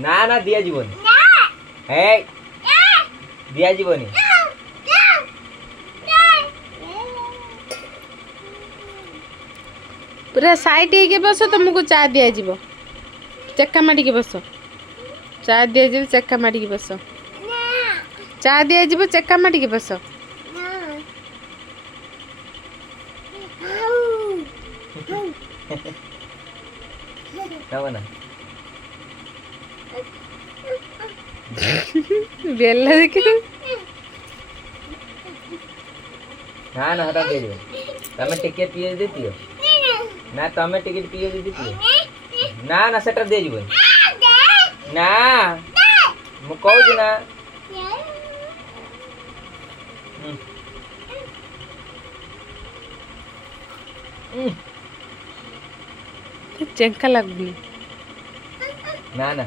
ना ना दिया जीवनी हे दिया जीवनी पूरा साइड के बस तुमको चा दिया जीव चक्का मारी के बस चा दिया जीव चक्का मारी के बस चा दिया जीव चक्का मारी के बस ना बेला देख ना ना हटा दे तमें टिकट पीए देती हो ना तमें टिकट पीए देती हो ना ना सेटर दे जीवन ना मु कहू छी ना चंका लगनी ना ना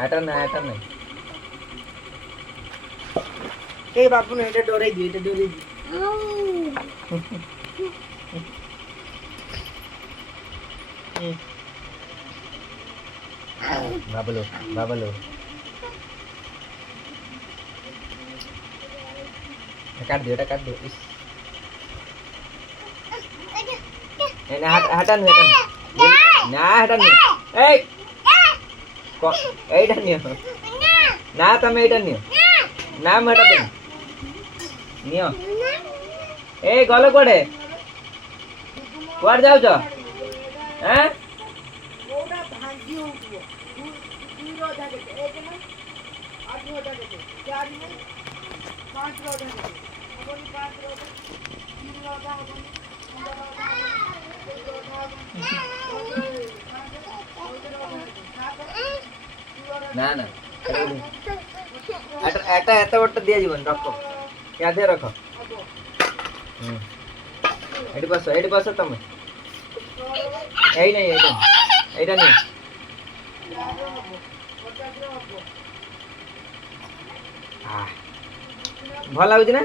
हटा ना ए बापू ने एटा डोरे दी बाबलो काट दो इस ना हटा नहीं ए को एटा नहीं ना तमे एटा नहीं ना मटा दे नियो ए गलो कोडे कुआर जाउ छ हैं ओडा भांगी होतो तू रोजा दे एक ना 8 रोजा दे 4 में 5 रोजा दे अपन 5 रोजा 3 रोजा अपन ना ना एटा एटा वट दिया जीवन रखो क्या दे रखो एडी बस तमे एई नहीं एटा नहीं भल लागुच ना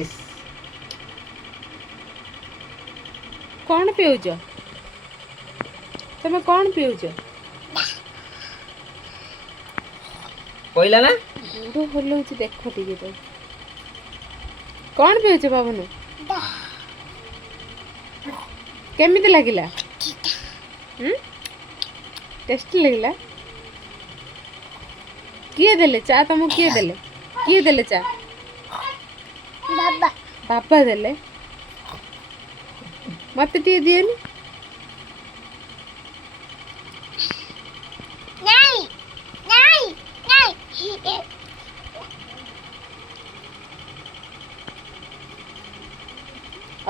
इस कौन पिउज तुम कौन पिउज कोइला ना बुढ़ो हलौच देख टिके तो कौन पिउज बाबन केमिति लागिला टेस्टी लागिला किए देले चा तुमको किए देले चा बाबा देले मत टी दिएनी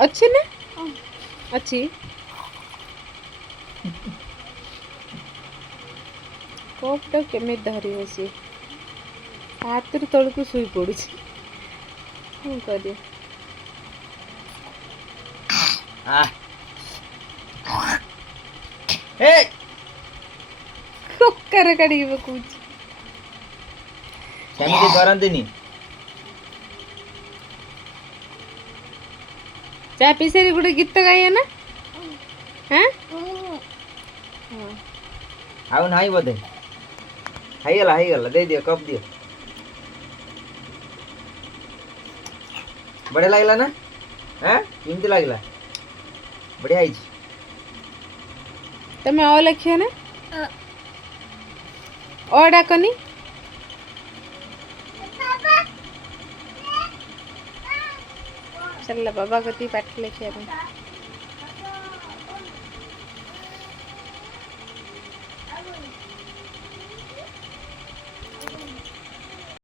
अच्छी ना अच्छी कपटा केमे धरी बसी हाथ तल को शुई पड़ी कौन कर कुकर काढ़ी पकाउछ सेमिति करंतिनी चा पिसेरी गोटे गीत गाइए ना हाँ आउ नाही बोधे गला दे दियो कप दियो बढ़िया लागला ना हैं केमती लागला बढ़िया आई तमे ओ लखियो ना ओ डाकनी चल बाबा कति पाठ लिखिया